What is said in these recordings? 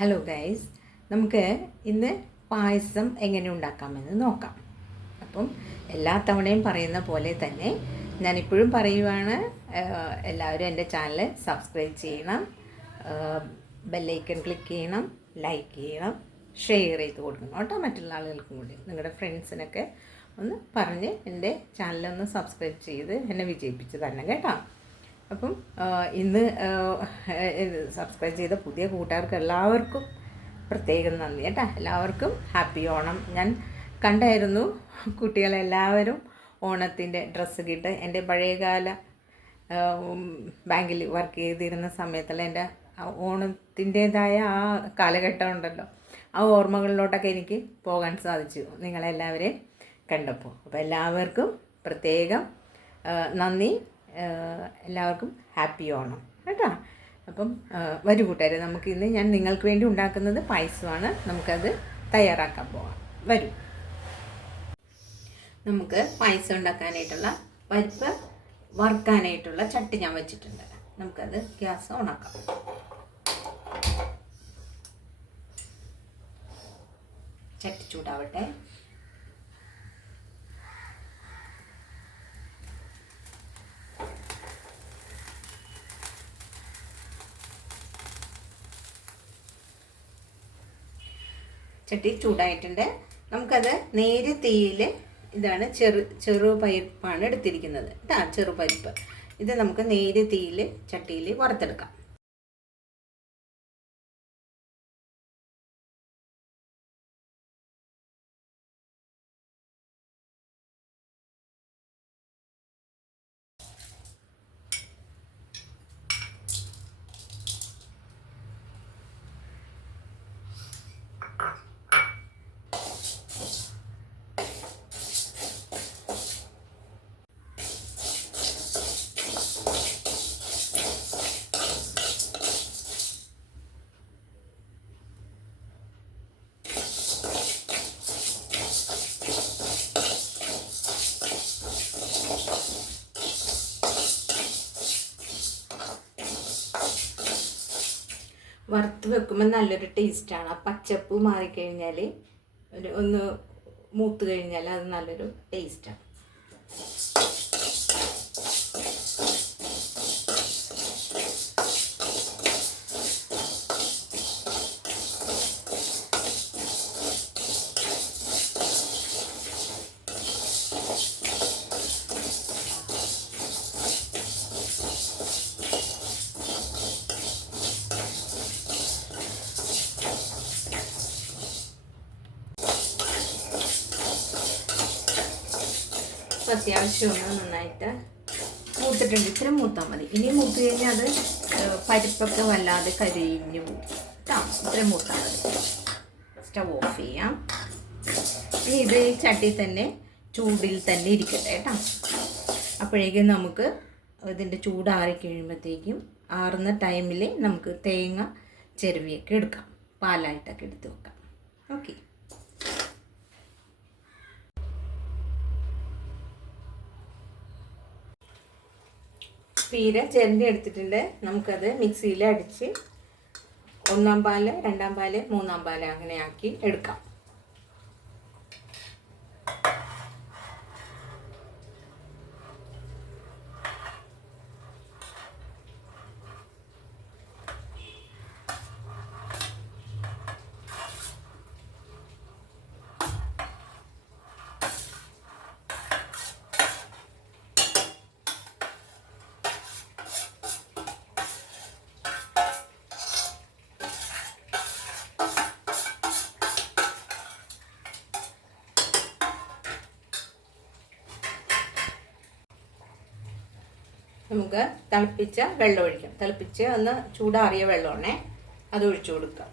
Hello guys, നമുക്ക് ഇന്ന് പായസം എങ്ങനെ ഉണ്ടാക്കാമെന്ന് നോക്കാം. അപ്പം എല്ലാ തവണയും പറയുന്ന പോലെ തന്നെ ഞാനിപ്പോഴും പറയുവാണ്, എല്ലാവരും എൻ്റെ ചാനൽ സബ്സ്ക്രൈബ് ചെയ്യണം, ബെല്ലൈക്കൺ ക്ലിക്ക് ചെയ്യണം, ലൈക്ക് ചെയ്യണം, ഷെയർ ചെയ്ത് കൊടുക്കണം കേട്ടോ മറ്റുള്ള ആളുകൾക്കും കൂടി. നിങ്ങളുടെ ഫ്രണ്ട്സിനൊക്കെ ഒന്ന് പറഞ്ഞ് എൻ്റെ ചാനലൊന്ന് സബ്സ്ക്രൈബ് ചെയ്ത് എന്നെ വിജയിപ്പിച്ച് തന്നെ കേട്ടോ. അപ്പം ഇന്ന് സബ്സ്ക്രൈബ് ചെയ്ത പുതിയ കൂട്ടുകാർക്ക് എല്ലാവർക്കും പ്രത്യേകം നന്ദി കേട്ടോ. എല്ലാവർക്കും ഹാപ്പി ഓണം. ഞാൻ കണ്ടായിരുന്നു കുട്ടികളെല്ലാവരും ഓണത്തിൻ്റെ ഡ്രസ്സ് കിട്ട്. എൻ്റെ പഴയകാല ബാങ്കിൽ വർക്ക് ചെയ്തിരുന്ന സമയത്തുള്ള എൻ്റെ ഓണത്തിൻ്റേതായ ആ കാലഘട്ടം ഉണ്ടല്ലോ, ആ ഓർമ്മകളിലോട്ടൊക്കെ എനിക്ക് പോകാൻ സാധിച്ചു നിങ്ങളെല്ലാവരെയും കണ്ടപ്പോൾ. അപ്പോൾ എല്ലാവർക്കും പ്രത്യേകം നന്ദി. എല്ലാവർക്കും ഹാപ്പി ഓണം കേട്ടോ. അപ്പം വരൂ കൂട്ടുകാരെ, നമുക്കിന്ന് ഞാൻ നിങ്ങൾക്ക് വേണ്ടി ഉണ്ടാക്കുന്നത് പായസമാണ്. നമുക്കത് തയ്യാറാക്കാൻ പോകാം. വരൂ. നമുക്ക് പായസം ഉണ്ടാക്കാനായിട്ടുള്ള പരിപ്പ് വറുക്കാനായിട്ടുള്ള ചട്ടി ഞാൻ വെച്ചിട്ടുണ്ട്. നമുക്കത് ഗ്യാസ് ഓണാക്കാം. ചട്ടി ചൂടാവട്ടെ. ചട്ടി ചൂടായിട്ടുണ്ട്. നമുക്കത് നേരെ തീയിൽ, ഇതാണ് ചെറുപരിപ്പാണ് എടുത്തിരിക്കുന്നത് കേട്ടോ, ചെറുപരിപ്പ്. ഇത് നമുക്ക് നേരെ തീയിൽ ചട്ടിയിൽ വറുത്തെടുക്കാം. വറുത്ത് വെക്കുമ്പോൾ നല്ലൊരു ടേസ്റ്റാണ്. ആ പച്ചപ്പ് മാറിക്കഴിഞ്ഞാൽ, ഒന്ന് മൂത്ത് കഴിഞ്ഞാൽ അത് നല്ലൊരു ടേസ്റ്റാണ്. അത്യാവശ്യം ഒന്ന് നന്നായിട്ട് മൂത്തിട്ടുണ്ട്. ഇത്ര മൂത്താൽ മതി. ഇനി മൂത്ത് കഴിഞ്ഞാൽ അത് പരിപ്പൊക്കെ വല്ലാതെ കരിഞ്ഞു പോകും കേട്ടോ. ഇത്ര മൂത്താൽ മതി. സ്റ്റവ് ഓഫ് ചെയ്യാം. ഇനി ഇത് ഈ ചട്ടി തന്നെ ചൂടിൽ തന്നെ ഇരിക്കട്ടെ കേട്ടോ. അപ്പോഴേക്കും നമുക്ക് ഇതിൻ്റെ ചൂടാറി കഴിയുമ്പോഴത്തേക്കും, ആറുന്ന ടൈമിൽ നമുക്ക് തേങ്ങ ചിരവിയൊക്കെ എടുക്കാം, പാലായിട്ടൊക്കെ എടുത്ത് വെക്കാം. ഓക്കെ. പീര ചിരണ്ടി എടുത്തിട്ടുണ്ട്. നമുക്കത് മിക്സിയിൽ അടിച്ച് 1-ാം പാല്, 2-ാം പാല്, 3-ാം പാല് അങ്ങനെ ആക്കി എടുക്കാം. നമുക്ക് തിളപ്പിച്ച വെള്ളം ഒഴിക്കാം. തിളപ്പിച്ച് ഒന്ന് ചൂടാറിയ വെള്ളമാണേ, അത് ഒഴിച്ചു കൊടുക്കാം.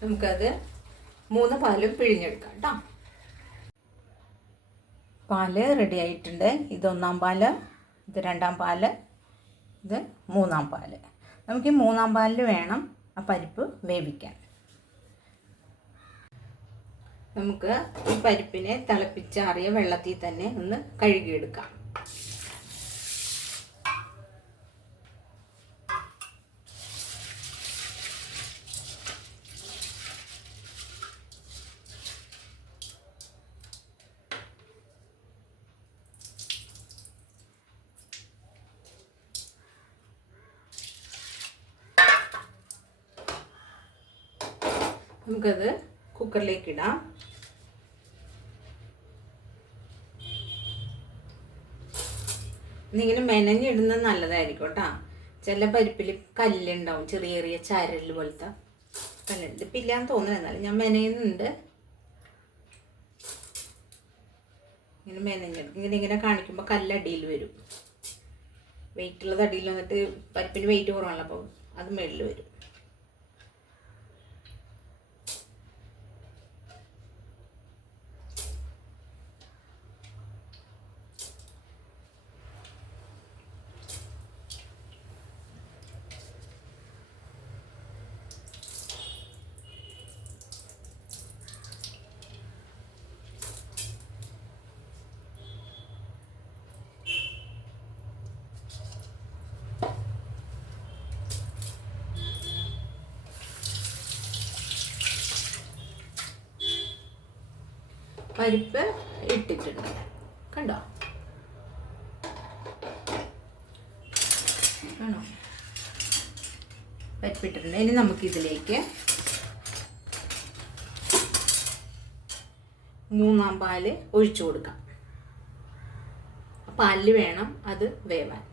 നമുക്കത് 3 പാലും പിഴിഞ്ഞെടുക്കാം കേട്ടോ. പാല് റെഡി ആയിട്ടുണ്ട്. ഇത് 1-ാം പാല്, ഇത് 2-ാം പാല്, ഇത് 3-ാം പാല്. നമുക്ക് ഈ 3-ാം പാലിൽ വേണം ആ പരിപ്പ് വേവിക്കാൻ. നമുക്ക് ഈ പരിപ്പിനെ തിളപ്പിച്ചാറിയ വെള്ളത്തിൽ തന്നെ ഒന്ന് കഴുകിയെടുക്കാം. നമുക്കത് കുക്കറിലേക്ക് ഇടാം. ഇന്നിങ്ങനെ മെനഞ്ഞിടുന്നത് നല്ലതായിരിക്കും കേട്ടോ. ചില പരിപ്പിൽ കല്ലുണ്ടാവും, ചെറിയ ചെറിയ ചരൽ പോലത്തെ കല്ലുണ്ട്. ഇപ്പം ഇല്ലാന്ന് തോന്നുന്നു, എന്നാലും ഞാൻ മെനയുന്നുണ്ട്. ഇങ്ങനെ മെനഞ്ഞെടുക്കും. ഇങ്ങനെ കാണിക്കുമ്പോൾ കല്ലടിയിൽ വരും. വെയിറ്റുള്ളത് അടിയിൽ വന്നിട്ട് പരിപ്പിന് വെയിറ്റ് കുറവാണല്ലോ, അപ്പോൾ അത് മേളിൽ വരും. പരിപ്പ് ഇട്ടിട്ടുണ്ട്, കണ്ടോ? ആണോ? പരിപ്പിട്ടിട്ടുണ്ട്. ഇനി നമുക്കിതിലേക്ക് 3-ാം പാല് ഒഴിച്ചു കൊടുക്കാം. പാലിൽ വേണം അത് വേവാൻ.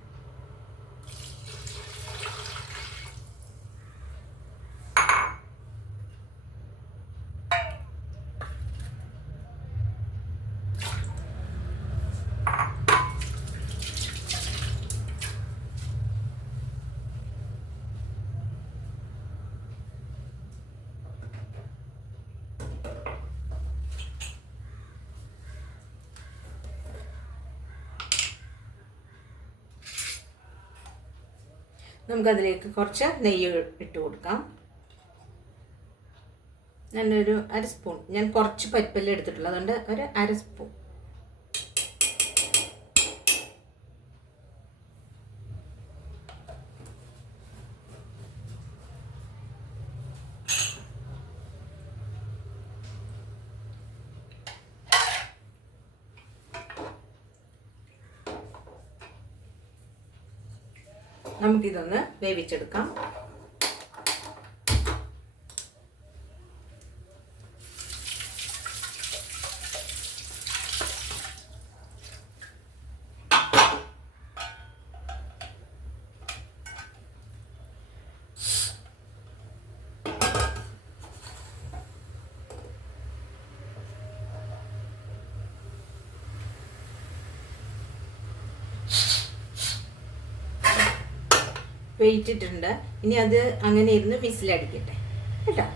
നമുക്കതിലേക്ക് കുറച്ച് നെയ്യ് ഇട്ട് കൊടുക്കാം. ഞാനൊരു 1/2 സ്പൂൺ, ഞാൻ കുറച്ച് പരിപ്പെല്ലാം എടുത്തിട്ടുള്ളൂ, അതുകൊണ്ട് ഒരു 1/2 സ്പൂൺ. നമുക്കിതൊന്ന് വേവിച്ചെടുക്കാം. വെയിറ്റ് ഇട്ടിട്ടുണ്ട്. ഇനി അത് അങ്ങനെ ഇരുന്ന് വിസിലടിക്കട്ടെ കേട്ടോ.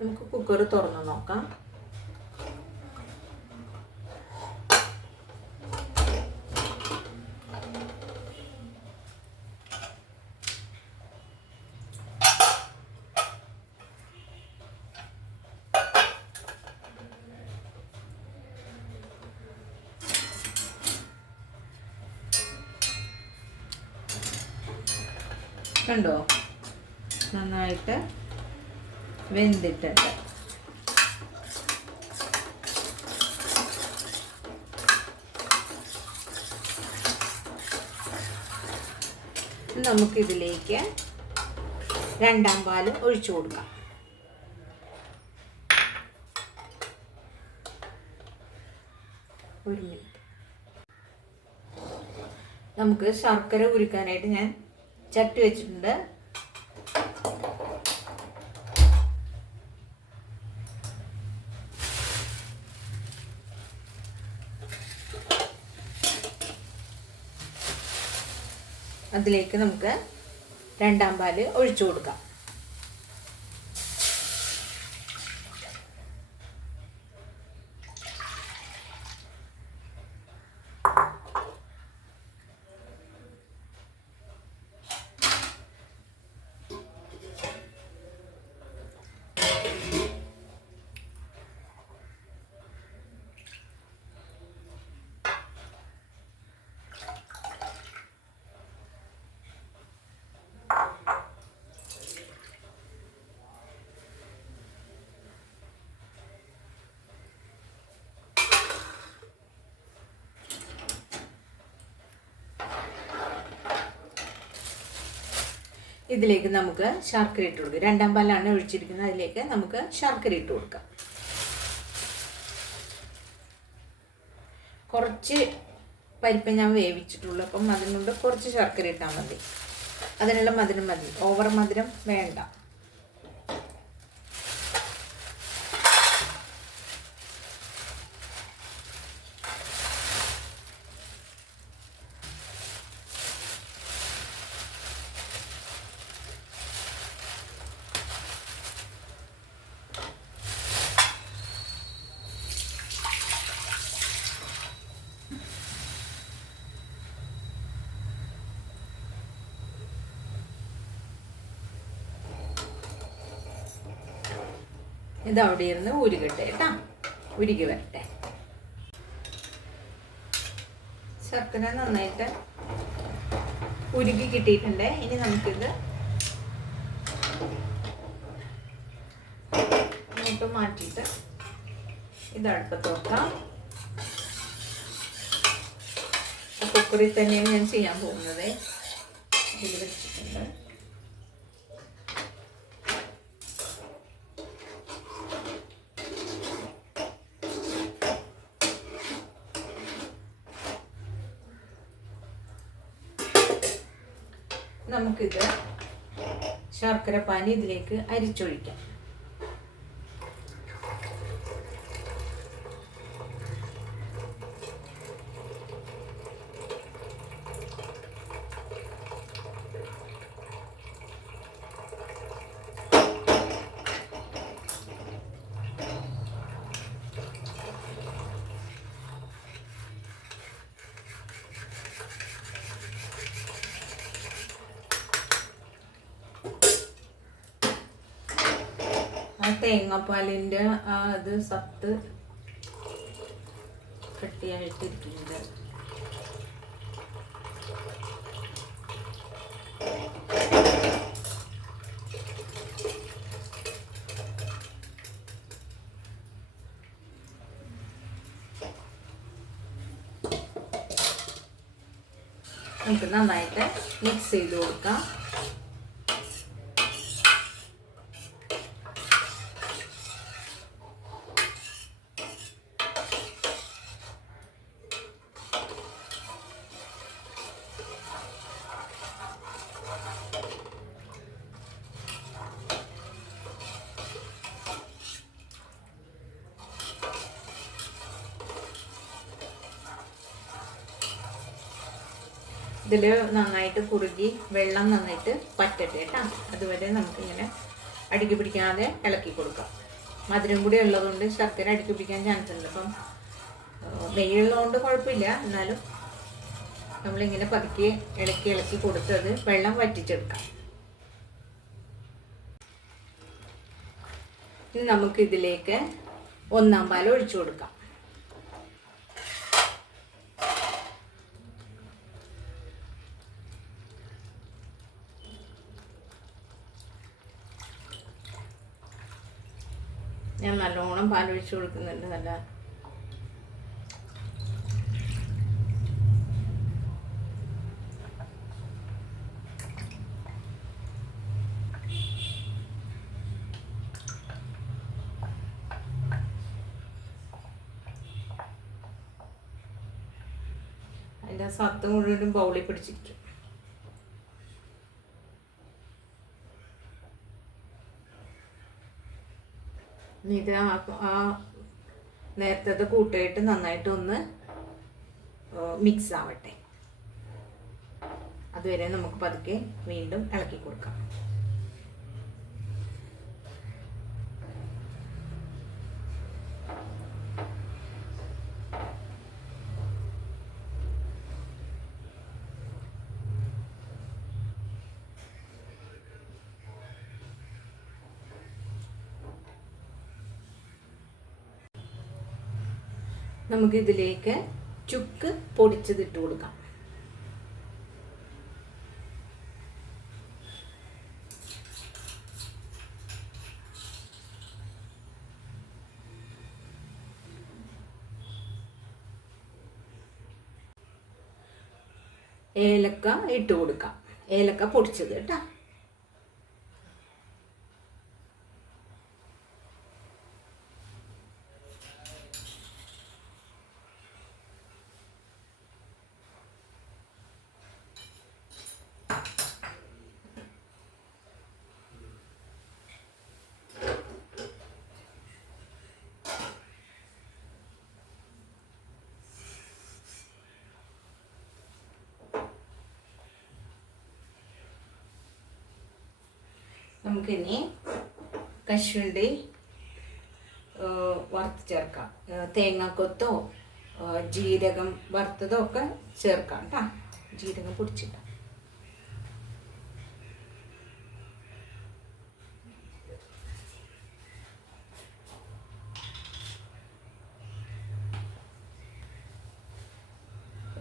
നമുക്ക് കുക്കർ തുറന്ന് നോക്കാം. കണ്ടോ, നന്നായിട്ട് വെന്തിട്ടുണ്ട്. നമുക്കിതിലേക്ക് 2-ാം പാല് ഒഴിച്ചു കൊടുക്കാം. ഒരു മിനിറ്റ്. നമുക്ക് ശർക്കര ഉരുക്കാനായിട്ട് ഞാൻ ചട്ടി വെച്ചിട്ടുണ്ട്. അതിലേക്ക് നമുക്ക് രണ്ടാം പാൽ ഒഴിച്ചു കൊടുക്കാം. ഇതിലേക്ക് നമുക്ക് ശർക്കര ഇട്ട് കൊടുക്കാം. രണ്ടാം പാലാണ് ഒഴിച്ചിരിക്കുന്നത്, അതിലേക്ക് നമുക്ക് ശർക്കര ഇട്ട് കൊടുക്കാം. കുറച്ച് പരിപ്പ് ഞാൻ വേവിച്ചിട്ടുള്ളൂ, അപ്പം അതിനോട് കുറച്ച് ശർക്കര ഇട്ടാൽ മതി. അതിനുള്ള മധുരം മതി, ഓവർ മധുരം വേണ്ട. ഇത് അവിടെ ഇരുന്ന് ഉരുകട്ടെ കേട്ടോ, ഉരുകി വരട്ടെ. ശർക്കര നന്നായിട്ട് ഉരുകി കിട്ടിയിട്ടുണ്ട്. ഇനി നമുക്കിത് ഇങ്ങോട്ട് മാറ്റിയിട്ട് ഇത് അടുപ്പത്ത് വെക്കാം. കുക്കറിൽ തന്നെയാണ് ഞാൻ ചെയ്യാൻ പോകുന്നത്. ഇതിൽ വെച്ചിട്ടുണ്ട്. നമുക്കിത് ശർക്കര പാനി ഇതിലേക്ക് അരിച്ചൊഴിക്കാം. ആ തേങ്ങാപ്പാലിൻ്റെ ആ ഇത് സത്ത് കട്ടിയായിട്ടിരിക്കുന്നത്. നമുക്ക് നന്നായിട്ട് മിക്സ് ചെയ്ത് കൊടുക്കാം. ഇതിൽ നന്നായിട്ട് കുറുകി വെള്ളം നന്നായിട്ട് പറ്റട്ടെ കേട്ടോ. അതുവരെ നമുക്കിങ്ങനെ അടുക്കി പിടിക്കാതെ ഇളക്കി കൊടുക്കാം. മധുരം കൂടി ഉള്ളതുകൊണ്ട് ശർക്കര അടുക്കി പിടിക്കാൻ ചാൻസ് ഉണ്ട്. അപ്പം നെയ്യുള്ളതുകൊണ്ട് കുഴപ്പമില്ല, എന്നാലും നമ്മളിങ്ങനെ പതുക്കെ ഇളക്കി ഇളക്കി കൊടുത്തത് വെള്ളം വറ്റിച്ചെടുക്കാം. ഇനി നമുക്കിതിലേക്ക് ഒന്നാം പാൽ ഒഴിച്ചു കൊടുക്കാം. ഞാൻ നല്ലോണം പാലൊഴിച്ച് കൊടുക്കുന്നുണ്ട്. നല്ല അതിൻ്റെ സത്ത് മുഴുവനും ബൗളിൽ പിടിച്ചിട്ട് ഇത് ആ നേരത്തെ കൂട്ടായിട്ട് നന്നായിട്ട് ഒന്ന് മിക്സ് ആവട്ടെ. അതുവരെ നമുക്ക് പതുക്കെ വീണ്ടും ഇളക്കി കൊടുക്കാം. നമുക്കിതിലേക്ക് ചുക്ക് പൊടിച്ചതിട്ട് കൊടുക്കാം. ഏലക്ക ഇട്ട് കൊടുക്കാം. ഏലക്ക പൊടിച്ചത് കേട്ടോ. നമുക്കിനി കശുവണ്ടി വറുത്ത് ചേർക്കാം. തേങ്ങാക്കൊത്തോ ജീരകം വറുത്തതോ ഒക്കെ ചേർക്കാം കേട്ടോ. ജീരകം പൊടിച്ചിട്ടാം.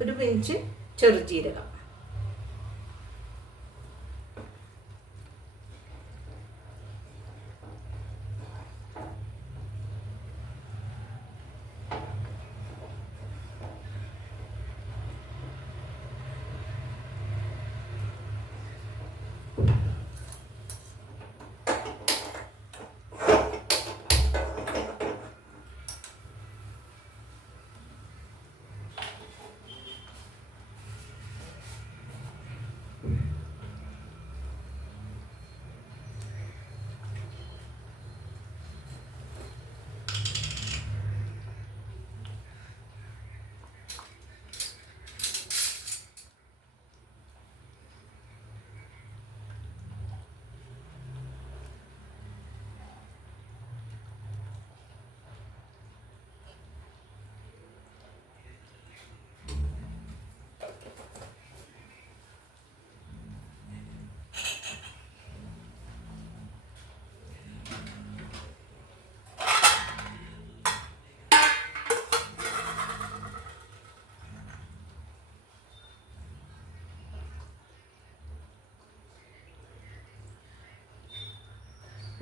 ഒരു പിഞ്ച് ചെറുജീരകം.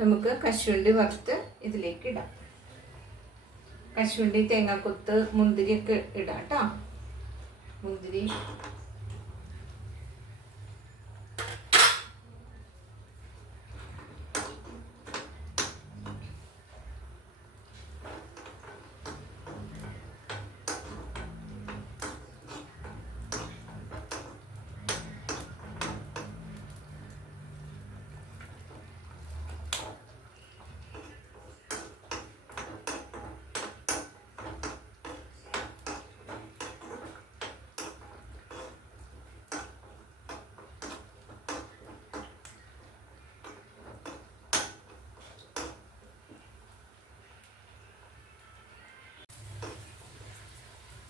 നമുക്ക് കശുവണ്ടി വറുത്ത് ഇതിലേക്ക് ഇടാം. കശുവണ്ടി, തേങ്ങാക്കൊത്ത്, മുന്തിരിയൊക്കെ ഇടാം കേട്ടോ. മുന്തിരി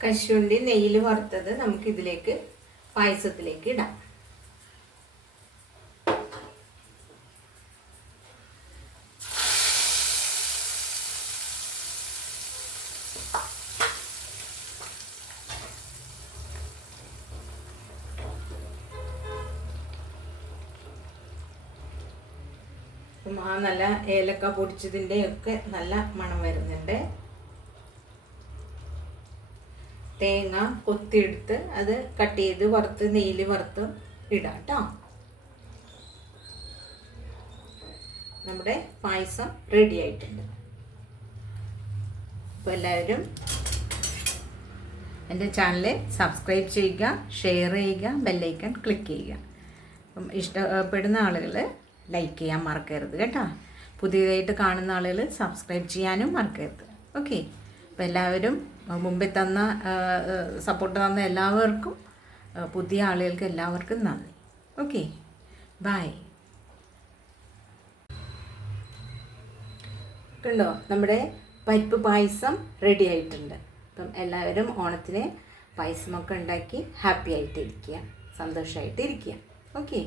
കശുവണ്ടി നെയ്യിൽ വറുത്തത് നമുക്കിതിലേക്ക് പായസത്തിലേക്ക് ഇടാം. ആ നല്ല ഏലക്ക പൊടിച്ചതിൻ്റെ ഒക്കെ നല്ല മണം വരുന്നുണ്ട്. തേങ്ങ കൊത്തിയെടുത്ത് അത് കട്ട് ചെയ്ത് വറുത്ത് നെയ്യിൽ വറുത്ത് ഇടാം കേട്ടോ. നമ്മുടെ പായസം റെഡി ആയിട്ടുണ്ട്. അപ്പോൾ എല്ലാവരും എൻ്റെ ചാനൽ സബ്സ്ക്രൈബ് ചെയ്യുക, ഷെയർ ചെയ്യുക, ബെല്ലൈക്കൺ ക്ലിക്ക് ചെയ്യുക. അപ്പം ഇഷ്ടപ്പെടുന്ന ആളുകൾ ലൈക്ക് ചെയ്യാൻ മറക്കരുത് കേട്ടോ. പുതിയതായിട്ട് കാണുന്ന ആളുകൾ സബ്സ്ക്രൈബ് ചെയ്യാനും മറക്കരുത്. ഓക്കെ. അപ്പോൾ എല്ലാവരും മുമ്പേ തന്ന സപ്പോർട്ട് തന്ന എല്ലാവർക്കും, പുതിയ ആളുകൾക്ക് എല്ലാവർക്കും നന്ദി. Okay, bye. കണ്ടോ, നമ്മുടെ പരിപ്പ് പായസം റെഡി ആയിട്ടുണ്ട്. അപ്പം എല്ലാവരും ഓണത്തിന് പായസമൊക്കെ ഉണ്ടാക്കി ഹാപ്പി ആയിട്ടിരിക്കുക, സന്തോഷമായിട്ടിരിക്കുക. ഓക്കെ.